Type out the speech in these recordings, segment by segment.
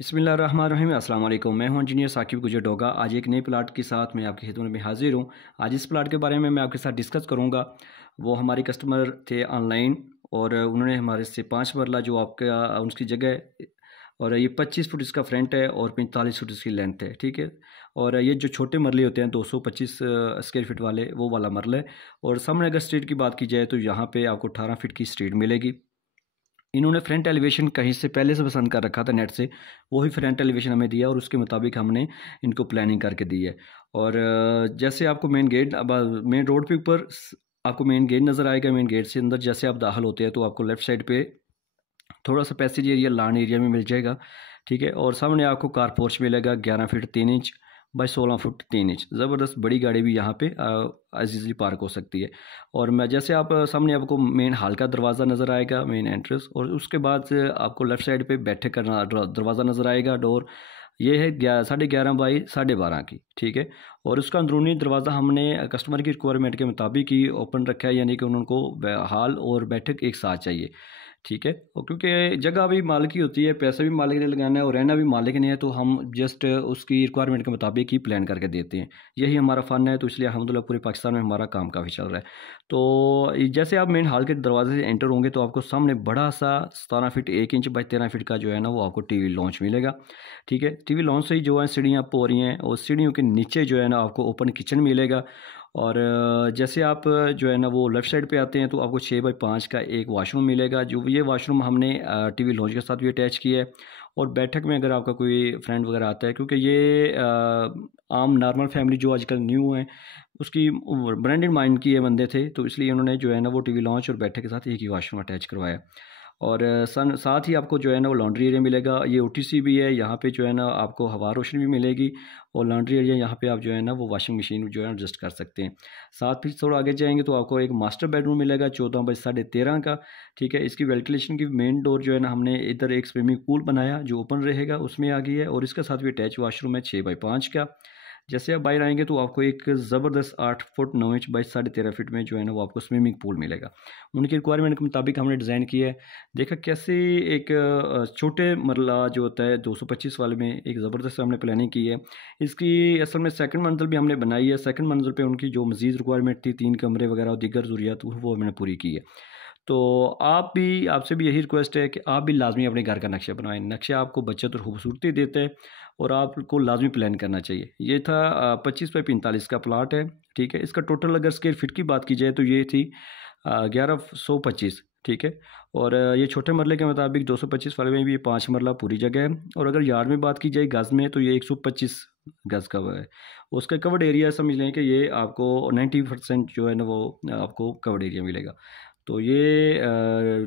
बिस्मिल्लाहिर्रहमानिर्रहीम। अस्सलाम वालेकुम। मैं हूं इंजीनियर साकिब गुजर डोगा। आज एक नए प्लाट के साथ मैं आपकी खिदमत में हाजिर हूं। आज इस प्लाट के बारे में मैं आपके साथ डिस्कस करूंगा। वो हमारे कस्टमर थे ऑनलाइन और उन्होंने हमारे से 5 मरला जो आपका उसकी जगह, और ये 25 फुट इसका फ्रंट है और 45 फुट इसकी लेंथ है, ठीक है। और ये जो छोटे मरले होते हैं 225 स्क्वायर फीट वाले, वो वाला मरला है। और सामने अगर स्ट्रीट की बात की जाए तो यहाँ पे आपको 18 फीट की स्ट्रीट मिलेगी। इन्होंने फ्रंट एलिवेशन कहीं से पहले से पसंद कर रखा था नेट से, वही फ्रंट एलिवेशन हमें दिया और उसके मुताबिक हमने इनको प्लानिंग करके दी है। और जैसे आपको मेन गेट, अब मेन रोड पे ऊपर आपको मेन गेट नज़र आएगा। मेन गेट से अंदर जैसे आप दाखिल होते हैं तो आपको लेफ़्ट साइड पे थोड़ा सा पैसेज एरिया लान एरिया में मिल जाएगा, ठीक है। और सामने आपको कार पोर्च मिलेगा 11 feet 3 inch by 16 foot 3 inch. ज़बरदस्त बड़ी गाड़ी भी यहाँ पे इजीली पार्क हो सकती है। और मैं जैसे आप सामने आपको मेन हॉल का दरवाज़ा नज़र आएगा, मेन एंट्रेंस, और उसके बाद से आपको लेफ़्ट साइड पे बैठक करना दरवाज़ा नज़र आएगा। डोर ये है 11.5 बाई 12.5 की, ठीक है। और उसका अंदरूनी दरवाज़ा हमने कस्टमर की रिक्वायरमेंट के मुताबिक ही ओपन रखा है, यानी कि उनको हॉल और बैठक एक साथ चाहिए, ठीक है। और क्योंकि जगह भी मालिक की होती है, पैसा भी मालिक ने लगाना है और रहना भी मालिक ने है, तो हम जस्ट उसकी रिक्वायरमेंट के मुताबिक ही प्लान करके देते हैं। यही हमारा फ़न है, तो इसलिए अल्हम्दुलिल्लाह पूरे पाकिस्तान में हमारा काम काफ़ी चल रहा है। तो जैसे आप मेन हॉल के दरवाजे से एंटर होंगे तो आपको सामने बड़ा सा 17 फीट 1 इंच बाई 13 फीट का जो है ना वो आपको टीवी लॉन्च मिलेगा, ठीक है। टीवी लॉन्च से ही जो है सीढ़ियाँ अप हो रही हैं और सीढ़ियों के नीचे जो है ना आपको ओपन किचन मिलेगा। और जैसे आप जो है ना वो लेफ़्ट साइड पे आते हैं तो आपको 6 बाई 5 का एक वाशरूम मिलेगा। जो ये वाशरूम हमने टीवी लॉन्च के साथ भी अटैच किया है। और बैठक में अगर आपका कोई फ्रेंड वगैरह आता है, क्योंकि ये आम नॉर्मल फैमिली जो आजकल न्यू है उसकी ब्रांडेड माइंड की ये बंदे थे, तो इसलिए उन्होंने जो है ना वो टीवी लॉन्च और बैठक के साथ एक ही वाशरूम अटैच करवाया। और साथ ही आपको जो है ना वो लॉन्ड्री एरिया मिलेगा। ये ओटीसी भी है, यहाँ पे जो है ना आपको हवा रोशनी भी मिलेगी। और लॉन्ड्री एरिया यहाँ पे आप जो है ना वो वॉशिंग मशीन जो है एडजस्ट कर सकते हैं। साथ ही थोड़ा आगे जाएंगे तो आपको एक मास्टर बेडरूम मिलेगा 14 बाई 13.5 का, ठीक है। इसकी वेंटिलेशन की मेन डोर जो है ना हमने इधर एक स्विमिंग पूल बनाया जो ओपन रहेगा, उसमें आ गई है। और इसके साथ भी अटैच वाशरूम है 6 बाई 5 का। जैसे आप बाहर आएंगे तो आपको एक ज़बरदस्त 8 फुट 9 इंच बाई 13.5 फीट में जो है ना वो आपको स्विमिंग पूल मिलेगा। उनकी रिक्वायरमेंट के मुताबिक हमने डिज़ाइन किया है। देखा कैसे एक छोटे मरला जो होता है 225 वाले में एक ज़बरदस्त हमने प्लानिंग की है। इसकी असल में सेकंड मंजिल भी हमने बनाई है। सेकंड मंजिल पे उनकी जो मज़ीद रिक्वायरमेंट थी 3 कमरे वगैरह और दीगर ज़रूरियात वो हमने पूरी की है। तो आपसे भी यही रिक्वेस्ट है कि आप भी लाजमी अपने घर का नक्शा बनवाएं। नक्शा आपको बचत और खूबसूरती देता है और आपको लाजमी प्लान करना चाहिए। ये था 25 बाई 45 का प्लाट है, ठीक है। इसका टोटल अगर स्क्वायर फीट की बात की जाए तो ये थी 1125, ठीक है। और ये छोटे मरले के मुताबिक 225 वाले में भी ये 5 मरला पूरी जगह है। और अगर यार्ड में बात की जाए गज़ में तो ये 125 गज़ का है। उसका कवर्ड एरिया समझ लें कि ये आपको 90% जो है ना वो आपको कवर्ड एरिया मिलेगा। तो ये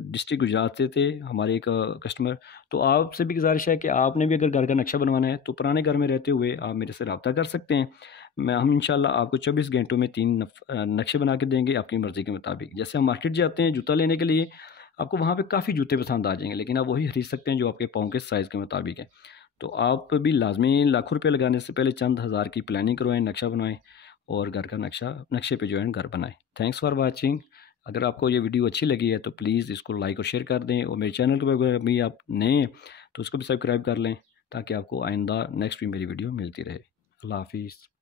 डिस्ट्रिक्ट गुजरात से थे हमारे एक कस्टमर। तो आपसे भी गुजारिश है कि आपने भी अगर घर का नक्शा बनवाना है तो पुराने घर में रहते हुए आप मेरे से रब्ता कर सकते हैं। हम इंशाल्लाह आपको 24 घंटों में 3 नक्शे बना के देंगे आपकी मर्ज़ी के मुताबिक। जैसे हम मार्केट जाते हैं जूता लेने के लिए, आपको वहाँ पे काफ़ी जूते पसंद आ जाएंगे, लेकिन आप वही खरीद सकते हैं जो आपके पाँव के साइज़ के मुताबिक है। तो आप भी लाजमी लाखों रुपये लगाने से पहले चंद हज़ार की प्लानिंग करवाएं, नक्शा बनवाएं और घर का नक्शे पे जो है घर बनाएं। Thanks for watching. अगर आपको ये वीडियो अच्छी लगी है तो प्लीज़ इसको लाइक और शेयर कर दें। और मेरे चैनल को अगर अभी आप नए हैं तो उसको भी सब्सक्राइब कर लें, ताकि आपको आइंदा नेक्स्ट भी मेरी वीडियो मिलती रहे। अल्लाह हाफिज़।